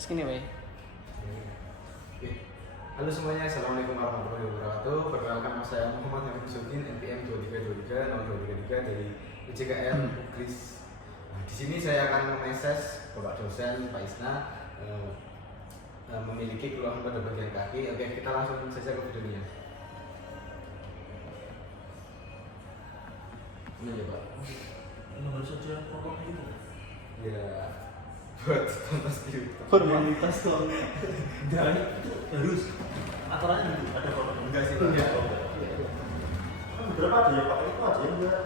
Segini wae. Oke. Halo semuanya, assalamualaikum warahmatullahi wabarakatuh. Perkenalkan nama saya Muhammad Hamid Sulkin, NPM 2323 dari UJKM Ugris. Nah, di sini saya akan memeses Bapak dosen Pak Isna memiliki keluhan pada bagian kaki. Oke, kita langsung saja ke videonya. Ini ya Pak. Nomor saja pokoknya itu. Ya, buat tonton di YouTube. Formalitas dong. Dan itu harus aturannya gitu. Ada apa? Enggak sih, Pak. Enggak. Kan beberapa ada yang pakai itu aja enggak.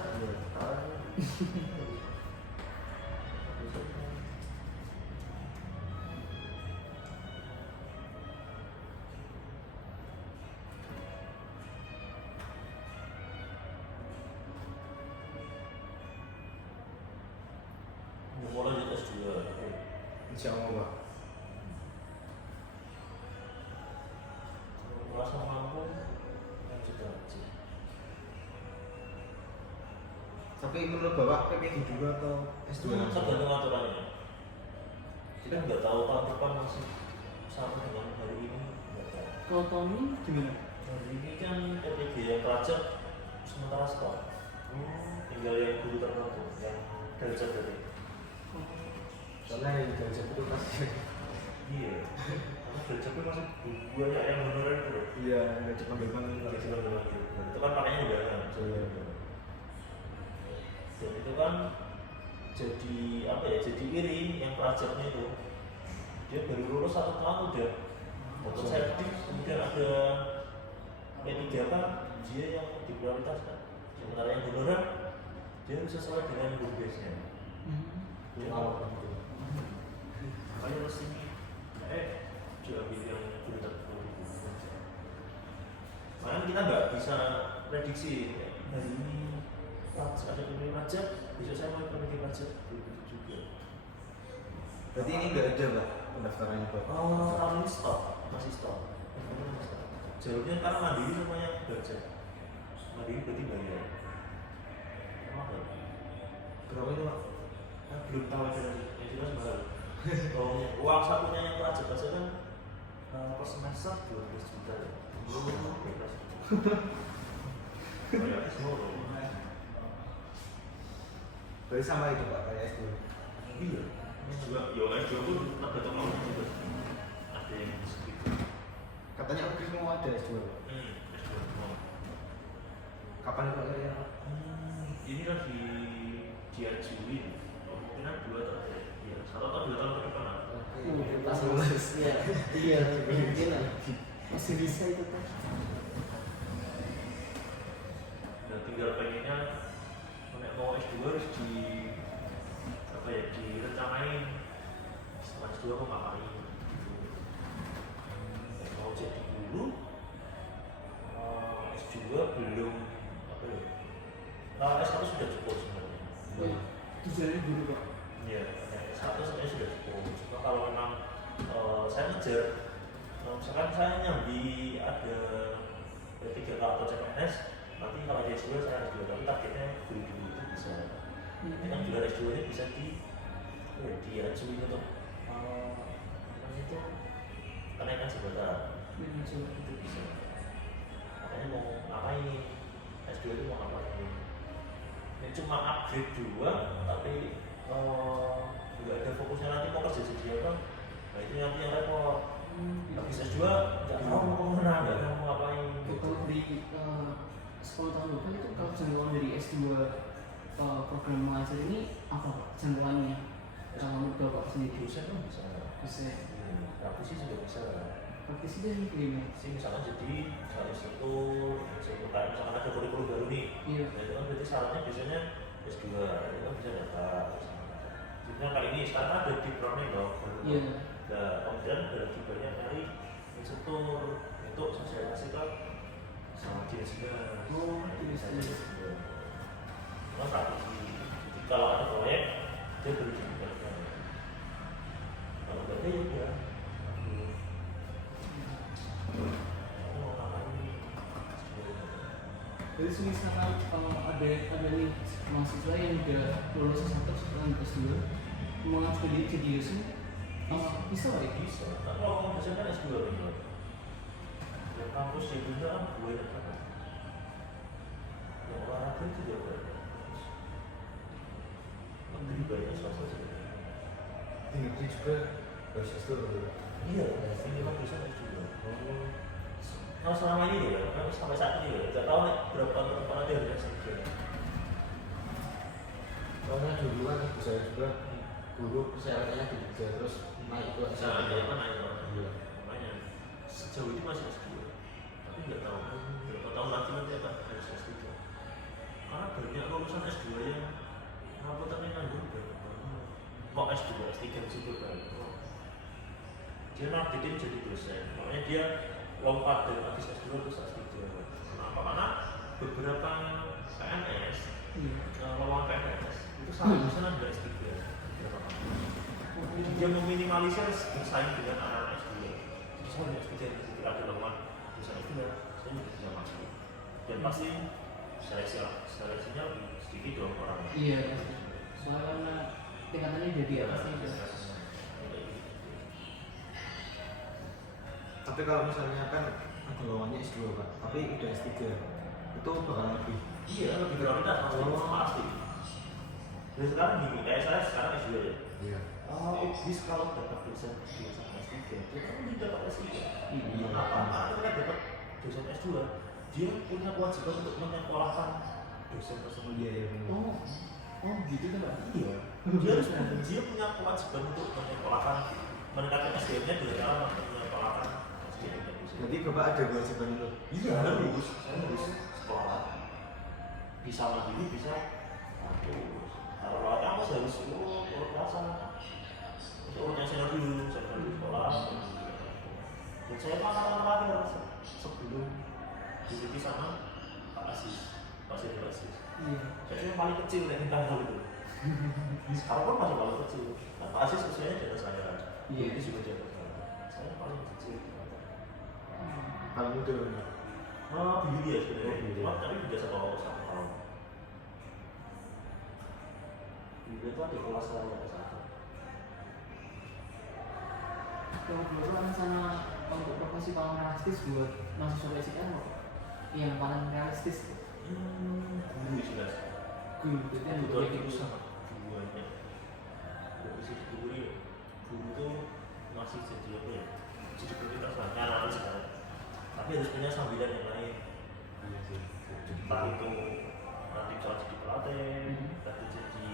Mulai di S2. Insya Allah Pak. Merasa mampu yang sudah aja. Tapi menurut Bapak PPG juga atau S2? Tergantung aturannya. Kita nggak tahu tahun depan masih sama dengan hari ini. Nggak tahu. Kalau tahun ini gimana? Hari ini kan PPG yang pelajar sementara stop. Tinggal yang guru tertentu yang derajat dari. Soalnya yang derajat itu pasti. Iya. Karena derajat itu masih banyak yang honorer itu. Iya, nggak cepat gampang Iya, sudah bilang gitu. Itu kan pakainya undangan. Dan itu kan jadi apa ya? Jadi iri yang pelajarnya itu. Dia baru lulus 1 tahun udah untuk sertif, kemudian ada P3 apa? Dia yang diprioritaskan. Sementara yang honorer dia harus sesuai dengan home base-nya. Dia makanya mesti diambil yang belum tertentu. Makanya kita nggak bisa prediksi hari ini ada pemilih pajak, besok saya mau pemilih pajak, begitu juga. Berarti ini nggak ada Pak pendaftarannya Pak? Oh, tahun ini stop, masih stop. Jalurnya karena mandiri semuanya belajar. Mandiri berarti bayar. Mahal. Berapa itu Pak? Belum tahu aja yang jelas mahal. Uang sakunya yang pajak aja kan per semester 12 juta ya. Banyak semua loh. Berarti sama itu Pak kayak S2. Iya. Ini juga ya S2 pun tergantung orang juga. Ada yang segitu. Katanya Ugris mau ada S2 Pak. S2 semua. Kapan itu Pak kira-kira? Ini kan diajuin kemungkinan 2 atau 3 ya, 1 atau 2 tahun ke depan. Pas lulus. Iya, mungkin lah. Masih bisa itu kan. Dan tinggal pengennya mau S2 harus direncanain setelah S2 mau ngapain gitu. Mau jadi guru S2 belum apa ya, S1 sudah cukup sebenarnya. Tujuannya guru Pak. Iya, S1 sebenarnya sudah cukup. Cuma kalau memang saya ngejar, misalkan saya nyambi ada P3K atau CPNS, nanti kalau di S2 saya S2, tapi targetnya guru dulu itu bisa. Ini kan gelar S2 nya bisa diajuin untuk namanya itu kenaikan jabatan. Itu bisa. Makanya mau ngapain? S2 itu mau ngapain? Ini cuma upgrade doang, tapi nggak ada fokusnya nanti mau kerja jadi apa. Nah itu nanti yang repot. Habis S2 nggak tahu mau kemana, nggak tahu mau ngapain. Kalau di sekolah tahun depan itu kalau jangkauan dari S2 program mengajar ini apa Pak jangkauannya? Kalau menurut Bapak sendiri? Dosen kan bisa. Bisa. Praktisi juga bisa. Praktisi dan gimana? Sih misalkan jadi instruktur, kayak misalkan ada kurikulum baru nih. Iya. Nah, itu kan berarti syaratnya biasanya S2, itu kan bisa dapat. Sebenarnya kali ini sekarang ada di Brunei loh. Iya. Nah, kemudian lagi banyak dari instruktur untuk sosialisasi ke sama dinas-dinas. Oh, dinas-dinas. Nah, praktisi. Jadi kalau ada proyek, dia baru dilibatkan. Kalau nggak ada ya udah. Jadi misalnya ada nih mahasiswa yang udah lulus S1 setelah S2 mau ngajukan diri jadi dosen, Bisa kali. Bisa. Nah, kalau kamu dosen kan S2 gitu. Yang kampus di Indonesia kan gue kan. Yang olahraga itu juga banyak. Negeri banyak swasta juga. Di negeri juga harus S2 betul. Iya, ini kan dosen S2. Nah, selama ini ya, kan sampai saat ini ya, nggak tahu nih berapa tahun ke depan nanti harus S3. Soalnya dulu kan saya juga guru persyaratannya di Jogja terus naik ke S1. Nah, ya kan naik kan. Iya. Makanya sejauh ini masih S2. Tapi nggak tahu berapa tahun lagi nanti akan harus S3. Karena banyak lulusan S2 yang rapotnya nganggur banyak banget. Mau S2, S3 juga banyak. Dia nargetin jadi dosen, makanya dia lompat dari habis S2 terus S3. Kenapa? Karena beberapa PNS, lowongan PNS itu salah dosen ada S3. Dia meminimalisir bersaing dengan anak-anak S2. Jadi saya S3 ketika ada lowongan dosen S2, saya juga bisa masuk. Dan pasti seleksinya lebih sedikit dong orang. Iya, pasti. Soalnya tingkatannya jadi ya pasti itu. Tapi kalau misalnya kan ada lowongannya S2 Pak, tapi udah S3 itu bakal lebih. Iya, lebih prioritas pasti. Dan sekarang gini, kayak saya sekarang S2 ya. Iya. Bis kalau dapat dosen S2 sama S3, dia kan lebih dapat S3. Iya. Karena dapat dosen S2, dia punya kewajiban untuk menyekolahkan dosen tersebut. Iya. Oh gitu kan Pak? Iya. Dia punya kewajiban untuk meningkatkan SDM-nya dengan cara menyekolahkan SDM-nya. Jadi Bapak ada kewajiban itu? Iya, harus. Saya harus sekolah. Bisa mandiri, bisa lulus. Kalau kamu harus urut rasa. Urut yang senior dulu, saya dulu sekolah. Dan saya malah sebelum duduk sama Pak Asis, Pak Sedi Asis. Iya. Saya cuma paling kecil dari tahun itu. Sekarang pun masih paling kecil. Nah, Pak Asis usianya di atas saya. Iya. Ini juga di atas saya. Saya paling kecil. Paling muda benar. Begini ya sebenarnya. Begini. Cuma tapi beda satu tahun. Begini itu ada kelas saya ada satu. Kalau dulu kan sana untuk profesi paling realistis buat mahasiswa SIM apa? Yang paling realistis Guru jelas. guru itu yang Kebutuhan betul itu sama hubungannya. Profesi guru itu masih jadi apa ya? Jadi prioritas lah, nyaranan sekarang. Tapi harus punya sambilan yang lain. Iya sih. Entah itu nanti bisa jadi pelatih, nanti jadi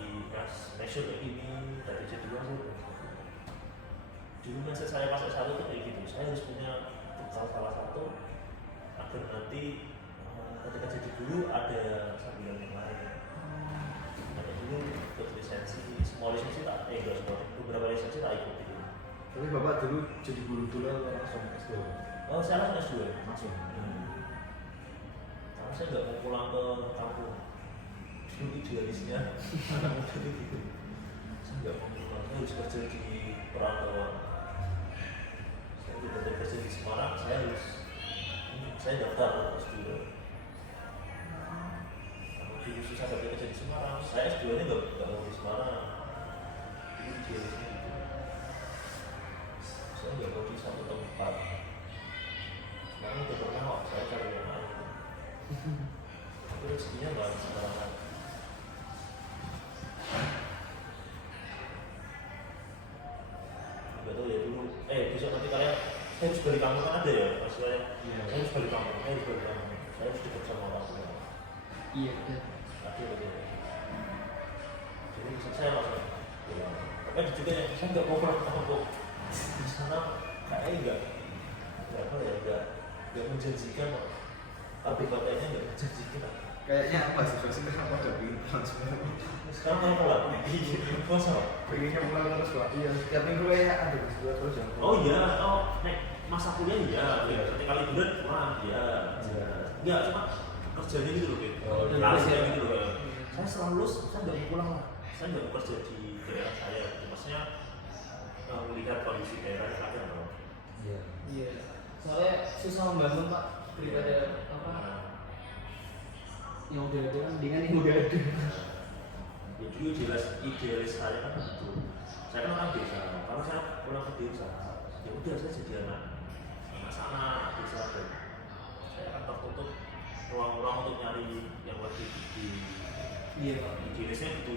measure kayak gini, nanti jadi wasit. Dulu mindset saya pas S1 itu kayak gitu, saya harus punya salah satu agar nanti ketika jadi guru ada sambilan yang lain. Ada dulu ikut lisensi, semua lisensi tak, enggak semua, beberapa lisensi tak ikuti. Tapi Bapak dulu jadi guru dulu atau langsung S2? Oh, saya langsung S2. Langsung. Karena saya nggak mau pulang ke kampung. Dulu idealisnya anak muda itu gitu. Saya nggak mau pulang, saya harus kerja di perantauan. Saya udah kerja di Semarang, saya daftar S2. Kalau dulu susah dapat kerja di Semarang, saya S2-nya nggak mau di Semarang. Itu idealisnya gitu. Saya nggak mau di satu tempat. Sekarang udah pernah kok, saya cari yang lain. Tapi rezekinya nggak sembarangan. Nggak tahu ya dulu. Besok nanti kalian, saya harus balik kampung kan ada ya, maksudnya. Iya. Saya harus balik kampung, saya harus dekat sama orang tua. Iya betul. Ada ya. Jadi besok saya langsung. Tapi ada juga yang saya nggak mau pulang ke kampung. Di sana kayaknya nggak apa ya, nggak menjanjikan kok. Tapi katanya nggak menjanjikan. Kayaknya apa sih pasti kenapa ada pengen pulang sebenarnya? Sekarang mau pulang. Masa? Pengennya pulang terus Pak. Iya. Tiap minggu kayak ada berdua terus yang. Oh iya, nek masa kuliah iya. Ketika liburan pulang iya. Enggak, cuma kerjanya gitu loh, Oh, iya. Realisnya gitu loh. Saya setelah lulus, saya nggak mau pulang lah. Saya nggak mau kerja di daerah saya. Maksudnya melihat kondisi daerah yang ada loh. Iya. Iya. Soalnya susah membangun Pak daripada apa? Yang udah ada kan dengan yang udah ada. Ya dulu idealis saya kan begitu. Saya kan orang desa, kalau saya pulang ke desa, ya udah saya jadi anak sana desa dan saya akan tertutup ruang-ruang untuk nyari yang lebih di Iya Pak. idealisnya gitu.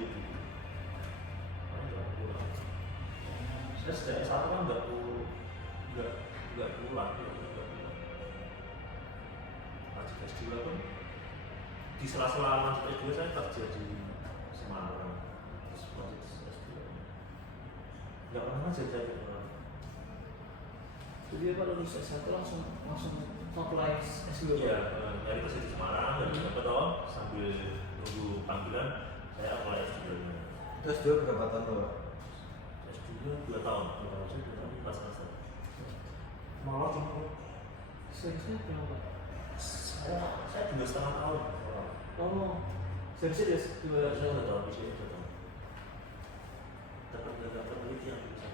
Saya sejak S1 kan nggak pulang. Lanjut S2 pun di sela-sela lanjut S2 saya kerja di Semarang. Terus lanjut S2. Nggak pernah aja saya gitu. Jadi Pak lulus S1 langsung apply S2. Iya, dari kerja di Semarang dan dapat tahu sambil nunggu panggilan saya apply S2 nya. Terus dia berapa tahun tuh, Pak? S2 2 tahun, 2 tahun 4 semester. Malah cuma Seriusnya berapa? saya 2,5 tahun. Oh, seriusnya dua Saya udah tahu bisa itu tahu. Dapat penelitian bisa.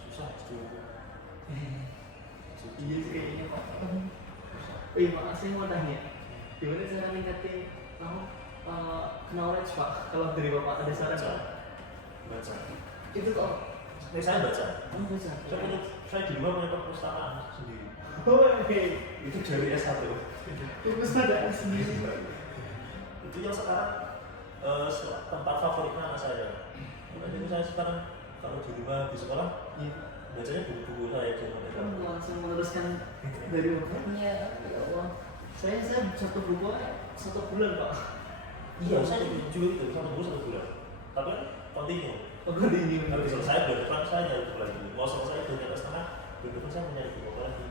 Susah juga. Iya sih kayaknya Pak. Pak, saya mau tanya, gimana cara ningkatin knowledge Pak? Kalau dari Bapak ada saran Pak? Baca. Itu kok? Saya baca. Oh, baca. Saya di luar punya perpustakaan sendiri. Oh, Itu dari S1. perpustakaan sendiri. Itu yang sekarang tempat favoritnya anak saya. Jadi saya sekarang kalau di rumah di sekolah Iya. bacanya buku-buku saya di mana. Langsung meneruskan dari bapaknya. Ya Allah. Saya 1 buku 1 bulan Pak. Iya, saya juga gitu, 1 buku 1 bulan. Tapi continue. Oh, ini Habis selesai bulan depan saya nyari buku lagi. Mau selesai bulan setengah, bulan depan saya mencari buku lagi.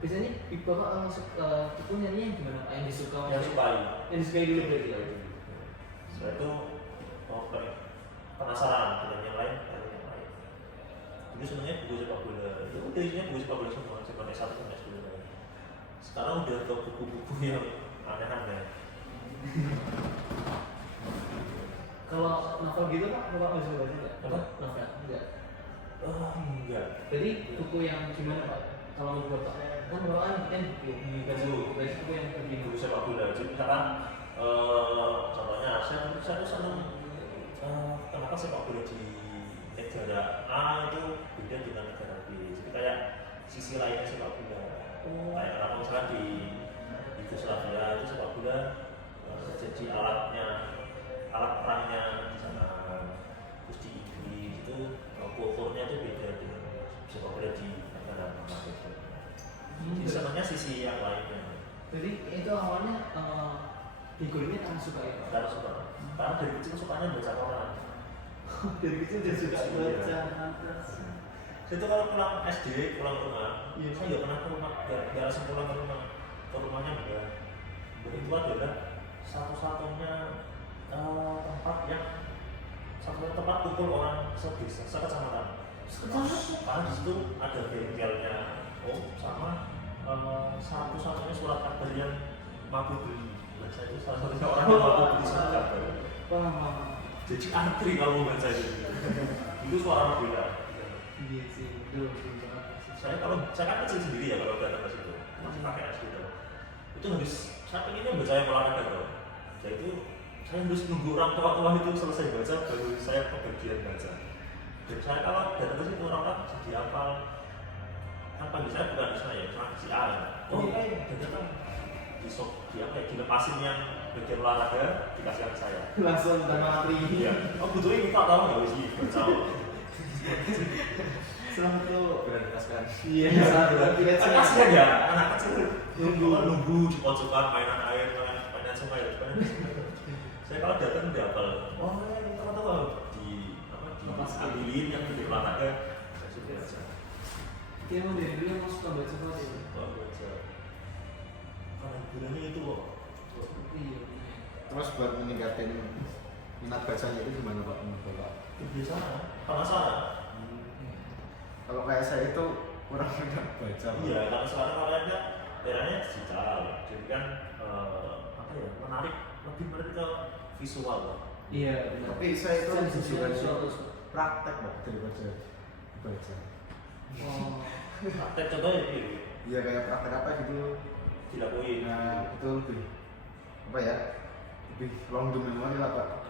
Biasanya Bapak masuk buku nyanyi yang gimana Pak? Yang disuka? Yang sukai. Yang disukai dulu berarti ya? Saya itu penasaran dengan yang lain. Dulu sebenarnya buku sepak bola. Itu udah isinya buku sepak bola semua. Sepak S1 sampai S2. Sekarang udah ke buku-buku yang aneh-aneh. Kalau novel gitu Pak, Bapak bisa baca nggak? Apa? Novel? Enggak. Enggak. Jadi buku yang gimana Pak? Kalau menurut Bapak? Kan Bapak kan buku buku yang begini. Buku sepak bola. Jadi misalkan contohnya saya tuh seneng kenapa sepak bola di negara A itu beda dengan negara B. Jadi kayak sisi lainnya sepak bola. Kayak kenapa misalnya di Yugoslavia itu sepak bola jadi alat perangnya di sana. Terus di Inggris itu kulturnya itu beda dengan sepak bola di negara mana itu. Jadi sebenarnya sisi yang lainnya. Jadi itu awalnya figurnya karena suka itu. Karena suka. Karena dari kecil sukanya baca koran. Dari kecil dia suka baca. Saya itu kalau pulang SD, pulang ke rumah, Iya. saya nggak pernah ke rumah, nggak langsung pulang ke rumah. Ke rumahnya enggak. Dan itu adalah satu-satunya tempat kumpul orang sedesa, sekecamatan. Karena di situ ada bengkelnya, sama satu-satunya surat kabar yang mampu beli. Dan saya itu salah satunya orang yang mampu beli surat kabar. Wah. Jadi antri kalau mau baca itu. Itu suara beda. Iya sih, betul. Saya kan kecil sendiri ya kalau datang ke situ, masih pakai es gitu. Itu habis saya pengennya baca yang olahraga tuh. Jadi itu saya harus nunggu orang tua itu selesai baca baru saya kebagian baca. Dan saya kalau datang ke situ orang jadi hafal. Kan panggil saya bukan di sana ya, cuma si A. Datang dilepasin yang bagian olahraga dikasihkan saya. Langsung mati. Iya. Butuhnya minta tahu nggak sih baca. Selamat tuh. Prioritaskan. Iya, selamat. Kasihan ya, anak kecil nunggu di pojokan mainan air, mainan sungai. Saya kalau datang udah hafal. Teman-teman diambilin yang di olahraga, saya suka baca. Dia mau dari dulu emang suka baca banget ya. Baca. Karena gunanya itu kok. Iya. Terus buat meningkatin minat bacanya itu gimana Pak menurut Bapak? Kebiasaan, penasaran. Kalau kayak saya itu kurang minat baca. Iya, karena sekarang eranya digital, jadi kan menarik, lebih menarik ke visual. Iya, benar. Tapi saya itu Sensasinya juga suatu. praktek Pak daripada baca. Oh. Praktek contohnya ini Iya kayak praktek apa gitu. dilakuin. Nah itu lebih apa ya, lebih long memory lah Pak.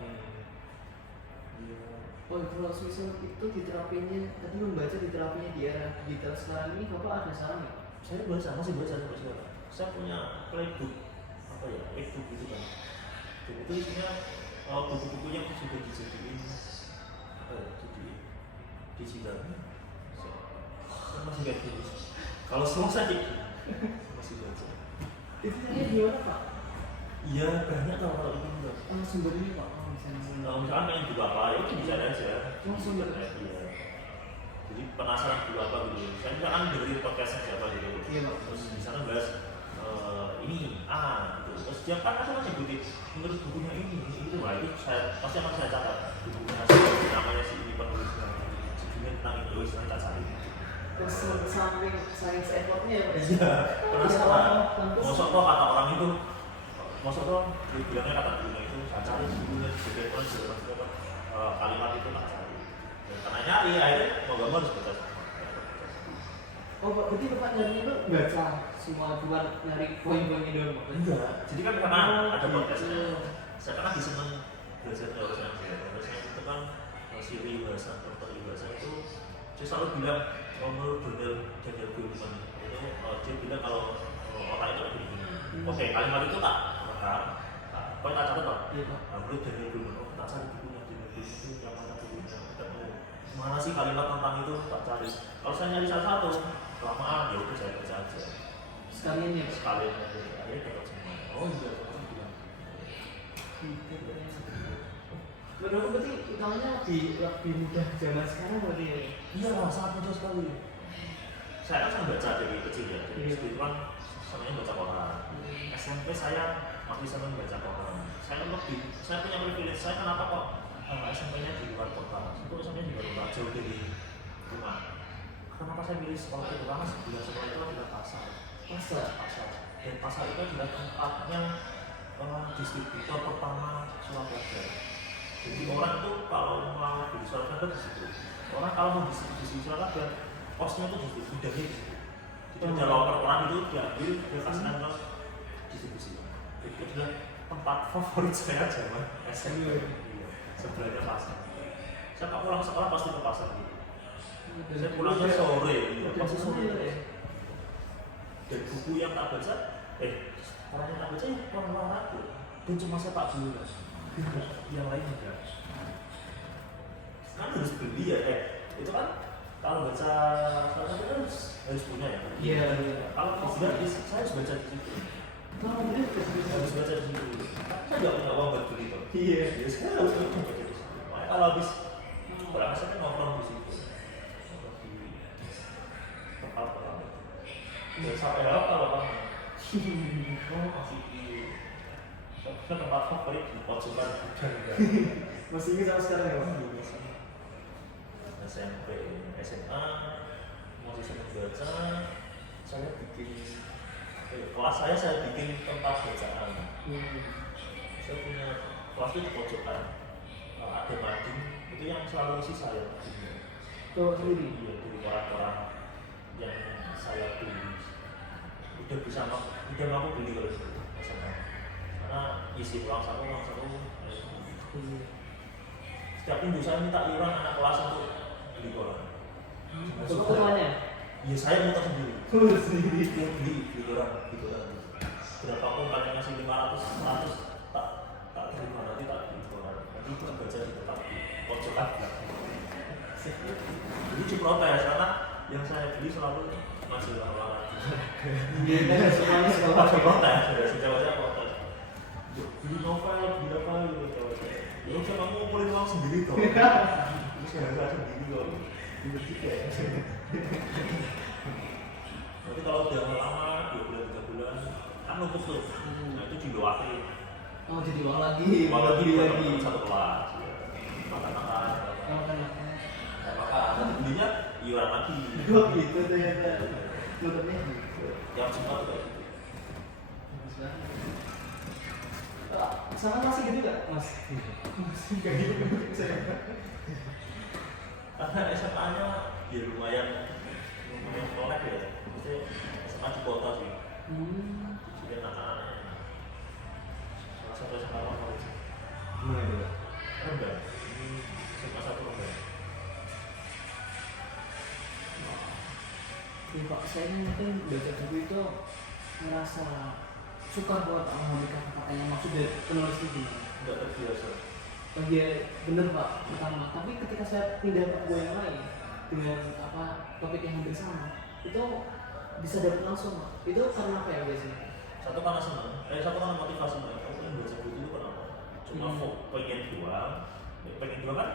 Iya. Oh, kalau misal itu diterapinya, tadi membaca diterapinya di era digital sekarang ini, Bapak ada saran nggak? Saya masih baca sampai sekarang. Saya punya playbook apa ya, playbook gitu kan. Itu isinya buku-buku yang sudah dijadiin apa ya, jadi digital. Saya masih kayak gitu. Kalau semua saya kayak gitu, masih baca. Itu tadi gimana Pak? Iya banyak kalau itu enggak. Sumbernya Pak, kalau misalnya Kalau misalkan pengen buku apa, ya itu bisa aja. Langsung Iya. Jadi penasaran buku apa gitu. Saya misalkan dengerin podcastnya siapa gitu. Iya Pak. Terus di sana bahas ini gitu. Terus setiap kan aku nyebutin menurut bukunya ini itu, nah itu saya pasti akan saya catat bukunya namanya si ini penulisnya, judulnya tentang ini, wis nanti tak cari. Terus samping sains effortnya ya Pak? Iya. Penasaran. Pantes. Masuk toh kata orang itu, masuk toh bilangnya kata bukunya itu, saya cari bukunya di background segala kalimat itu tak cari. Dan karena nyari akhirnya mau gak mau harus baca semua. Oh, Pak, berarti Bapak nyari itu baca semua, bukan nyari poin-poinnya doang Pak? Enggak. Jadi kan karena ada gitu. podcastnya. Saya kan lagi seneng belajar bahasa itu kan Siri bahasa, dokter bahasa itu dia selalu bilang menurut Daniel Goleman itu dia bilang kalau orang itu lebih begini. Oke, kalimat itu tak rekam, kau tak catat Pak. Iya Pak. Menurut Daniel Goleman, tak cari bukunya Daniel Goleman itu yang mana bukunya, ketemu mana sih kalimat tentang itu tak cari. Kalau saya nyari satu-satu, kelamaan ya udah saya baca aja. Sekalian ya Pak? Sekalian akhirnya dapat semua. Oh iya, orang bilang. Menurut aku berarti utamanya lebih mudah zaman sekarang berarti ya? Iya lah, sangat mudah sekali. Saya kan baca dari kecil ya, dari Iya. SD itu kan senangnya baca koran. SMP saya masih senang baca koran. Saya punya privilege. Saya kenapa kok SMP-nya di luar kota? Itu SMP di luar kota, jauh dari rumah. Kenapa saya milih sekolah itu? Karena sebulan sekolah itu adalah pasar. Pasar. Dan pasar itu adalah tempatnya distributor pertama surat kabar. Jadi orang itu kalau mau beli surat kabar di situ. Orang kalau mau distribusi surat kabar, posnya itu di situ, gudangnya di situ. Jadi ada loker orang itu diambil, dia kasihkan ke distribusi. Itu adalah tempat favorit saya zaman SMP. Iya, sebelahnya pasar. Saya kalau pulang sekolah pasti ke pasar gitu. Saya pulangnya sore, iya, pasti sore. Dan buku yang tak baca, orang yang tak baca ya orang-orang aku. Dan cuma saya tak beli kan. Yang lain enggak. Kan harus beli ya, itu kan kalau baca salah satu kan harus punya ya. Iya. Kalau mau gratis, saya harus baca di situ. Kalau udah Harus baca di situ. Saya nggak punya uang buat beli kok. Iya. Ya saya harus baca di situ. Makanya kalau habis berangkat saya kan nongkrong di situ. Nongkrong di tempat orang. Dan sampai harap kalau kamu masih di tempat favorit di pojokan gudang. masih ingat sama sekarang ya Pak? SMP, SMA masih senang baca. Saya bikin kelas saya bikin tempat bacaan. Saya punya kelas itu di pojokan. Ada mading itu yang selalu isi saya. Tuh sendiri. Iya, dari koran-koran yang saya tulis. Udah mampu beli kalau itu SMA. Karena isi ulang satu. Setiap minggu saya minta iuran anak kelas untuk beli koran. Bapak ketuanya? Ya saya muter sendiri. Sendiri. Beli koran. Berapa pun kalian ngasih 500, 100 tak terima, nanti tak beli koran. Nanti itu baca di tempat di pojokan belakang. Jadi cuma protes karena yang saya beli selalu masih lama. Iya, semuanya sekolah. Pas protes, sejauh-jauh protes. Beli novel, beli apa gitu. Ya udah kamu ngumpulin uang sendiri dong. Ini saya harga sendiri kok. Bener juga ya. Nanti kalau udah lama, 2 bulan, 3 bulan, kan numpuk tuh. Nah itu diluakin. Oh, jadi uang lagi. Uang lagi Beli buat lagi. temen satu kelas. Makan-makan. Oh, kan. Nanti belinya iuran lagi. Oh, gitu ternyata. Nutupnya gitu. Yang semua tuh kayak gitu. Bagus banget. Sama masih gitu gak, Mas? Masih kayak gitu saya. Karena SMA-nya ya lumayan kolek ya. Maksudnya SMA di kota sih. Jadi anak-anaknya. waktu SMA favorit sih. Gimana itu? Kak? Rendah. SMA 1 rendah. Ya Pak, saya ini mungkin baca buku itu merasa suka buat memahami kata-kata yang maksud dari penulis itu gimana. Enggak terbiasa. Iya bener Pak, pertama. Tapi ketika saya pindah ke buku yang lain dengan topik yang hampir sama, itu bisa dapat langsung Pak. Itu karena apa ya biasanya? Satu karena senang, satu karena motivasi banget. Aku pengen baca buku itu kenapa? Cuma pengen doang, kan?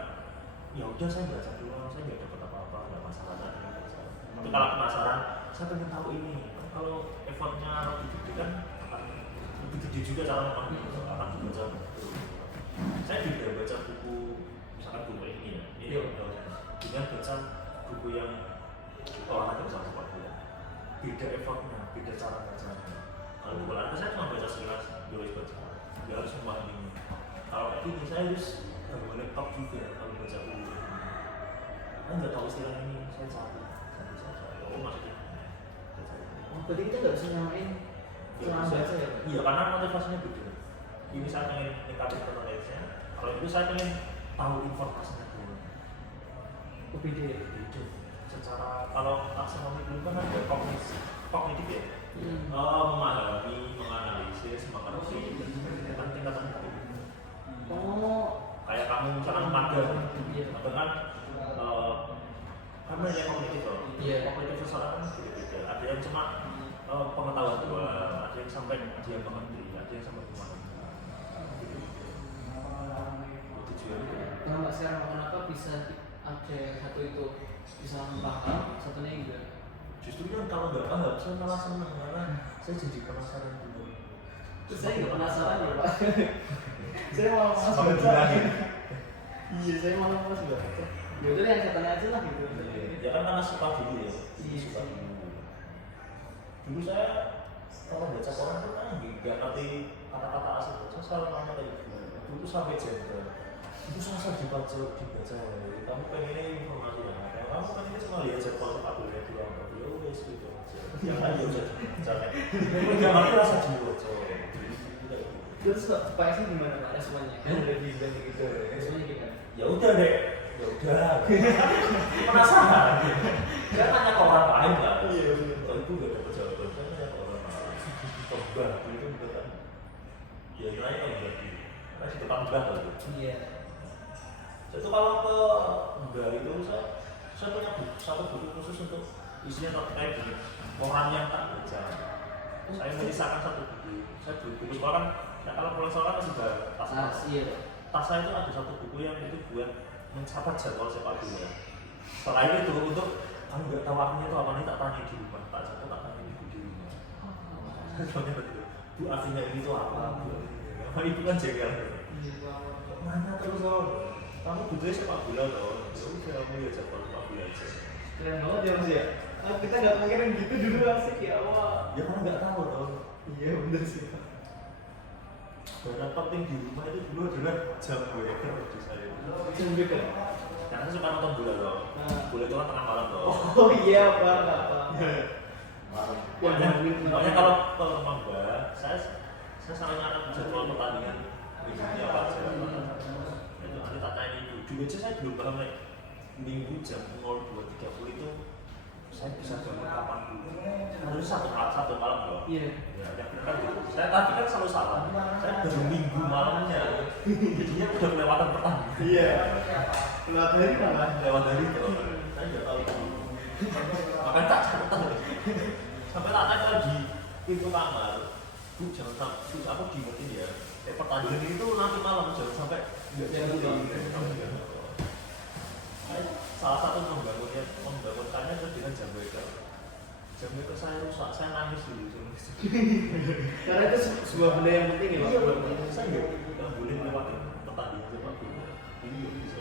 Ya udah saya baca doang, saya nggak dapat apa-apa, nggak masalah saya pengen baca. Tapi kalau penasaran, saya pengen tahu ini. Kan kalau effortnya lebih gede kan akan lebih gede juga cara memahami akan dibaca buku. Saya tidak baca buku misalkan buku ini ya, ini dengan baca buku yang olahraga bersama sepak bola. Beda effortnya, beda cara bacanya. Kalau buku olahraga saya cuma baca sekilas, boleh baca, nggak harus memahaminya. Kalau kayak gini saya harus bawa laptop juga kalau baca buku. Saya nggak tahu istilah ini, saya cari. Oh maksudnya. Oh, berarti kita nggak bisa nyamain selama baca ya Pak? Iya, karena motivasinya beda. Ini saya pengen ningkatin knowledge-nya. Kalau itu saya pengen tahu informasinya dulu. Oh, beda ya? Beda. Secara kalau taksonomi dulu kan ada kognitif ya. Memahami, menganalisis, mengerti. Kan tingkatan itu. Oh, Kayak kamu misalkan magang kan kan banyak kognitif loh. Iya. Kognitif seseorang kan beda-beda. Ada yang cuma pengetahuan doang, ada yang sampai dia mengerti, ada yang sampai memahami. Tujuannya kalau nggak sekarang kenapa bisa ada satu itu bisa paham, satunya enggak? justru kan kalau nggak paham saya malah senang karena saya jadi penasaran dulu. Terus saya nggak penasaran ya Pak. Saya malah malas Sampai baca. bilangin. Iya, saya malah malas baca. Ya udah yang katanya aja lah gitu. Ya kan karena suka dulu ya. Iya. Suka dulu. Dulu saya kalau baca koran tuh kan nggak ngerti kata-kata asli. Saya selalu nanya kayak gitu. Dulu tuh sampai jengkel. Itu susah dibaca. Kamu pengennya informasi yang ada. Kamu pengennya cuma lihat jadwal sepak bola doang. Tapi ya wes gitu aja. Yang lain ya udah dibaca. Nggak ngerti rasa dibaca. Terus Pak Esi gimana Pak responnya? Kan udah dibantu gitu. Responnya gimana? Ya udah deh. Ya udah. Penasaran. Saya tanya ke orang lain kan. Iya. Kalau itu nggak dapat jawaban, saya tanya ke orang lain. Coba itu juga kan. Ya nilainya kan berarti. Karena di depan mbah tadi. Iya. Saya tuh kalau ke mbah itu saya punya satu buku khusus untuk isinya kayak gini. Orang yang tak baca. Saya menyisakan satu buku. Saya beli buku sekolah kan. Nah kalau pulang sekolah kan sudah tas. Iya. Tas saya itu ada satu buku yang itu buat mencatat jadwal sepak bola. Setelah itu untuk kamu nggak tahu artinya itu apa nih tak tanya di rumah, tak catat tak tanya ibu di rumah. Soalnya betul. Bu artinya ini tuh apa? Bu artinya ibu kan jengkel. Nanya terus loh. Kamu butuhnya sepak bola loh. Ya udah kamu lihat jadwal sepak bola aja. Keren banget ya Mas ya. Kita nggak mikirin gitu dulu asik ya Allah. Ya kan nggak tahu loh. Iya bener sih Pak. Barang penting di rumah itu dulu adalah jam breaker di saya. Jam breaker. Karena saya suka nonton bola loh. Bola itu kan tengah malam loh. Oh iya Pak, nggak Pak. Pokoknya kalau ke rumah Mbak, saya selalu nyatet jadwal pertandingan minggunya apa aja. Itu nanti tak tanya itu. Dulu aja saya belum paham nih. Minggu jam 02.30 itu saya bisa bangun kapan dulu. Harus satu malam loh. Iya. Ya, kan gitu. Saya tadi kan selalu salah. Saya baru minggu malamnya. Jadinya udah kelewatan pertandingan. Iya. Lewat hari apa? Lewat dari itu. Saya nggak tahu itu. Makanya tak catat. Sampai tak tanya di pintu kamar. Bu jangan sampai aku diingetin ya. Pertandingan itu nanti malam jangan sampai nggak jadi. Salah satu membangunkannya itu dengan jam breaker. Jam breaker saya rusak, saya nangis dulu. Karena itu sebuah benda yang penting ya Pak. Iya, saya nggak boleh melewati pertandingan sepak bola. Ini nggak bisa.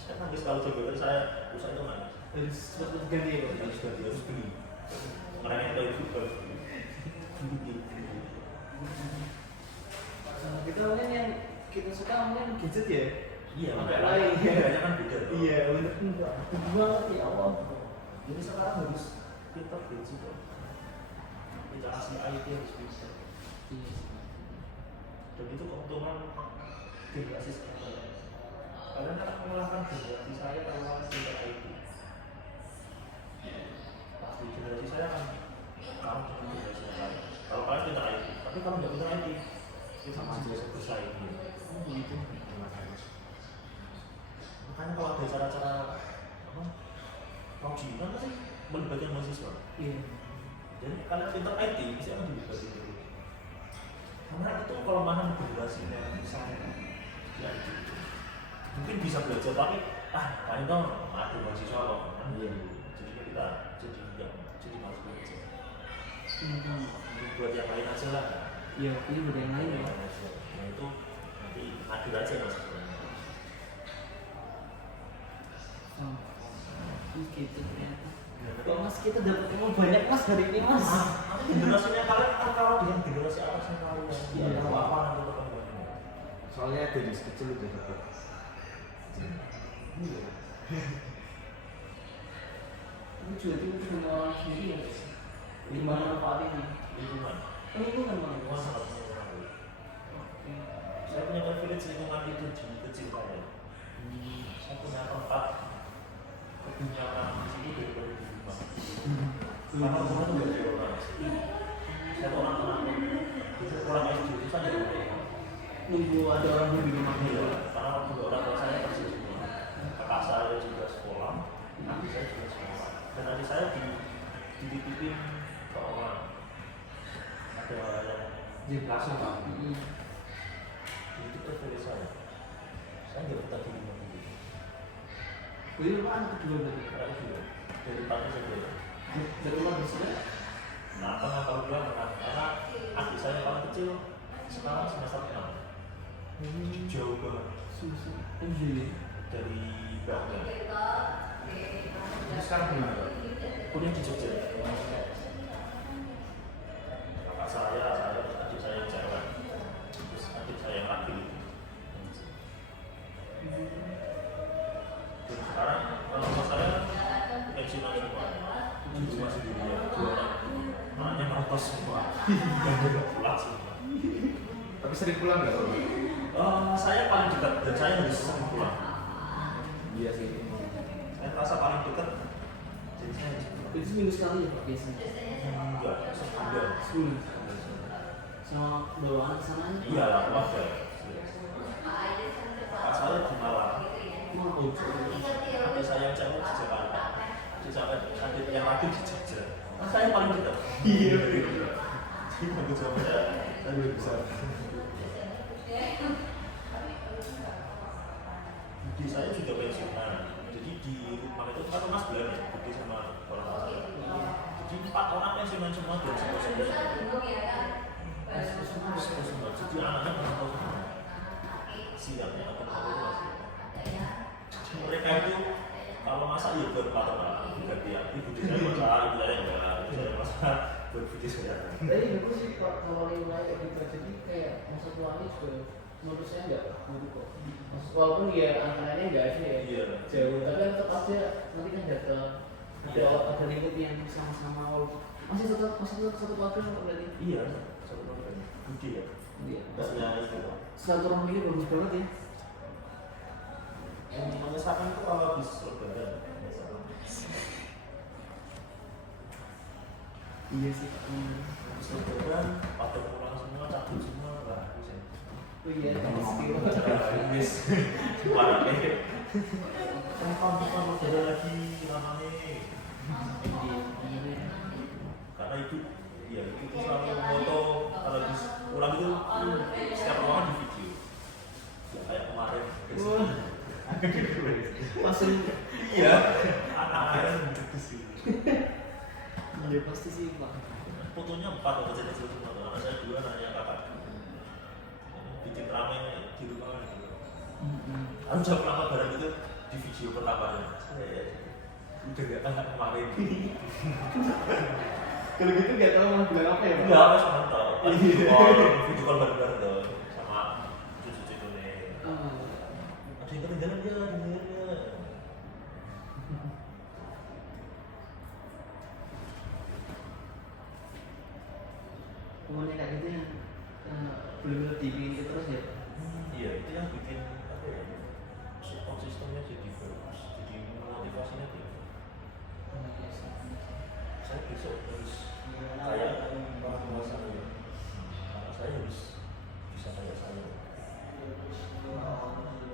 Saya nangis kalau jam breaker saya rusak itu nangis. Harus cepat ganti ya Pak. Harus beli. Karena itu harus beli. Kita mungkin yang kita suka mungkin gadget ya. Iya, lain. Banyak kan beda. Iya, bener banget ya Allah. Jadi sekarang harus pintar gadget. Kita kasih IT harus bisa. Iya. itu keuntungan generasi sekarang. Kalian akan mengalahkan generasi saya kalau kalian pintar IT. Pasti generasi saya akan kalah dengan generasi saya. Kalau kalian pintar IT, tapi kalau nggak pintar IT, itu sama aja bersaing. Oh begitu. Makanya kalau ada cara-cara apa, ujian kan pasti melibatkan mahasiswa. Iya. Jadi kalian pintar IT, pasti akan dilibatkan dulu. Karena itu kelemahan generasinya misalnya ya itu. Mungkin bisa belajar tapi paling dong ada mahasiswa kok kan Iya. jadi kita jadi malas belajar. Hmm. Buat yang lain aja lah. Iya, ini beda yang lain ya. Nah itu nanti adil aja mas. Oh. Gitu ternyata. Kok mas kita dapat ilmu banyak mas hari ini mas. Nanti generasinya kalian kan kalau dengan generasi atasnya kalian Iya. tahu apa nanti perkembangannya. Soalnya dari kecil udah dapat. Iya. Ini juga itu dengan orang sendiri ya. Gimana manfaatnya? Lingkungan. Lingkungan bang. Lingkungan sangat mempengaruhi. Oke. Saya punya privilege lingkungan itu di kecil saya. Saya punya tempat kebenyakan di sini daripada di rumah. Karena rumah itu nggak ada orang. Saya tuh orang penakut. Itu orang SD itu saja Nunggu ada orang yang di rumah iya, karena waktu orang tua saya kerja semua. Kakak saya juga sekolah, adik saya juga sekolah. Dan adik saya dititipin ke orang. Ada yang Di langsung Pak. itu privilege saya. Saya nggak betah di rumah dulu. Jadi rumah anak kedua berarti. Karena itu dari tanya saja. Dari rumah bersaudara. Nah, kenapa kalau bilang karena adik saya paling kecil sekarang semester 6. Jauh banget Susah. Iya. dari Bangka. Terus sekarang gimana Pak? Kuliah di Jogja. Kakak saya, adik saya yang cewek, terus adik saya yang laki. Dan sekarang kalau saya pensiunan semua, di rumah sendirian, dua orang, anaknya merokok semua, dan udah pulang semua. Tapi sering pulang nggak Pak? Saya paling dekat dan saya harus sering pulang. Iya sih. Saya merasa paling dekat, jadi saya harus pulang. Itu seminggu sekali ya pak biasanya. Enggak, sebulan. Sebulan. Sama bawa anak sana aja. Iya lah, keluarga. Kakak saya di Malang. Mau Adik saya yang cewek di Jakarta. Adik yang laki di Jogja. Nah, saya paling dekat. Iya. Jadi tanggung jawabnya saya lebih besar. Di saya juga pensiunan. Jadi di rumah itu kan rumah sebelah ya, Budi sama orang tua saya. Jadi 4 orang pensiunan semua dan semua. Jadi anaknya merantau semua. Siangnya atau malam masih. Mereka itu kalau masak ya buat 4 orang. Ganti ya, ibu saya masak, ibu saya enggak, ibu saya masak, buat Budi saya. Tapi bagus sih pak kalau wilayah kayak gitu. Jadi kayak masa tuanya juga menurut saya nggak buruk kok. Walaupun dia angkanya nggak aja ya Iya. jauh, tapi kan tetap aja nanti kan ada lingkup yang sama-sama masih tetap satu keluarga berarti. Iya, satu orang Budi ya. Iya. Maksudnya itu. Satu orang ini bagus banget ya. Yang menyesalkan itu kalau habis lebaran. Iya sih. Habis lebaran, pada pulang semua, cabut semua, lah bisa. Oh iya. Habis, keluarga. Bukan lebaran lagi namanya. Karena itu, ya itu selalu foto kalau habis pulang itu setiap ruangan di video. Ya kayak kemarin. Langsung Iya. Anak-anak gitu sih. iya pasti sih pak. Fotonya 4 atau jadi semua. Anak saya 2, anaknya kakak. Bikin rame di rumah gitu. Harus jam lama barang itu di video pertamanya. Udah gak tahan kemarin. Kalau gitu nggak tahu mau bilang apa ya pak. Enggak, harus mantap. Video call bareng-bareng tuh sama cucu-cucu nih. Ada yang ketinggalan ya, Pokoknya kayak gitu yang benar-benar dipilih terus ya. Iya, itu yang bikin apa ya, support sistemnya jadi bagus, jadi motivasinya tinggi. Saya besok harus kayak orang tua saya, anak saya harus bisa kayak saya.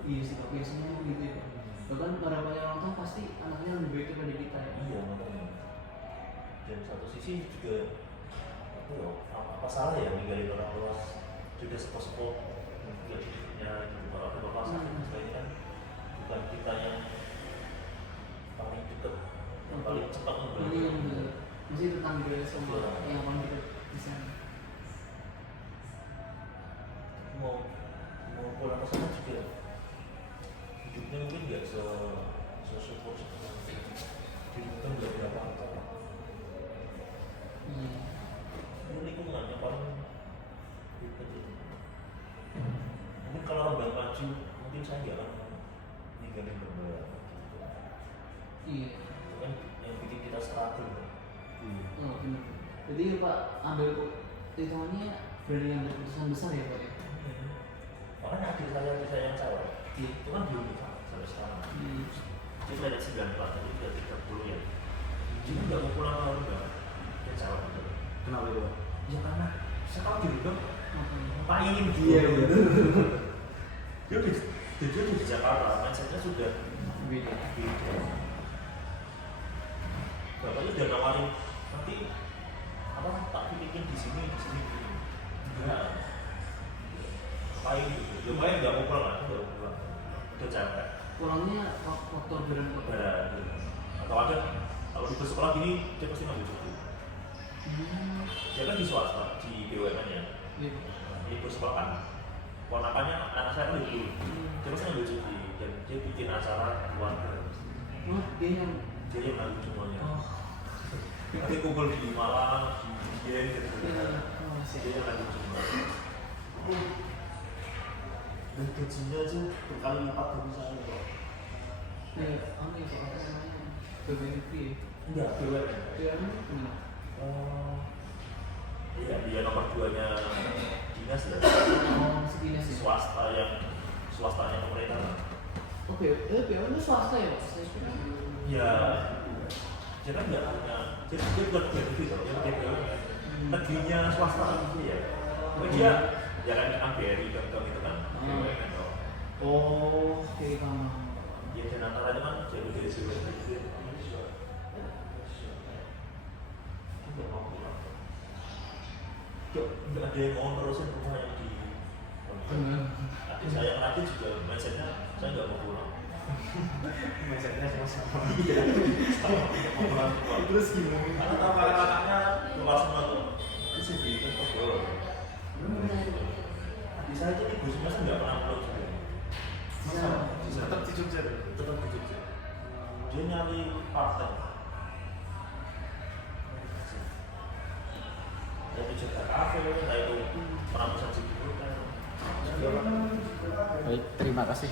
Iya sih, Pak, biasanya gitu ya. Bahkan harapannya orang tua pasti anaknya lebih baik daripada kita ya. Iya, makanya. Dan satu sisi juga apa salah ya ninggalin orang tua sudah sepo-sepo juga hidupnya gitu, kalau ada bapak sakit misalnya kan bukan kita yang paling dekat, yang paling cepat Ini membeli. yang masih tetangga sama yang paling dekat di sana. mau pulang ke sana juga hidupnya mungkin nggak support seperti di rumah nggak berapa apa. Iya. Ini lingkungannya paling ribet itu. Mungkin kalau orang maju, mungkin saya nggak akan ninggalin lembaga. Iya. Itu kan yang bikin kita struggle. Oh, benar. Jadi Pak ambil hitungannya berani ambil keputusan besar ya Pak ya. Makanya adik saya yang cewek itu kan belum nikah sampai sekarang. Dia sudah ada 94, tapi sudah 30 ya. Dia nggak mau pulang ke rumah. Dia cewek gitu. Kenapa itu? Ya karena saya kalau di rumah Hmm. payungin dia. Dia di Jakarta, mindsetnya sudah Beda. beda. Bapaknya udah nawarin nanti apa tak bikin di sini. Enggak. Ngapain gitu? Ya main nggak mau pulang, aku nggak mau pulang. Udah capek. Pulangnya faktor berat Pak. Gitu. Atau ada kalau di sekolah gini dia pasti ngambil cuti. Dia kan di swasta, di BUMN ya. Iya. Ini sekolah kan. Ponakannya anak saya kan itu. Dia pasti ngambil cuti dan dia bikin acara keluarga. Oh, dia yang Dia yang nanggung semuanya. oh, Nanti kumpul di Malang, di Dieng gitu. iya. Oh, Dia sih. yang nanggung semuanya. Dan gajinya aja berkali lipat dari saya kok. Ya, apa ya Pak namanya? BBNP ya. Enggak, BUMN. Iya, gimana? Iya, dia nomor 2-nya dinas ya. Oh, sekilas ya. Swastanya pemerintah. Oke, BUMN itu swasta ya Pak? Saya kira. Ya, dia kan nggak punya, jadi dia bukan BUMN gitu, dia BUMN. Negerinya swasta gitu ya. Tapi dia ya kan ABRI Bank itu kan BUMN dong. Oh, oke paham. Ya dan antaranya kan jadi dari BUMN itu. Nggak mau pulang. Nggak ada yang mau nerusin rumah yang di adik saya yang tadi juga mindsetnya saya nggak mau pulang. Mindsetnya sama-sama. Iya, sama mau pulang semua. Terus gimana? Karena tahu kakak-kakaknya keluar semua tuh, itu sih di tempat bola. Di saya itu ibu semua nggak pernah pulang juga. Tetap di Jogja tuh. Tetap di Jogja. Dia nyari partai. Dari Jogja Cafe, dari peramposan Cibiru kan. Baik, terima kasih.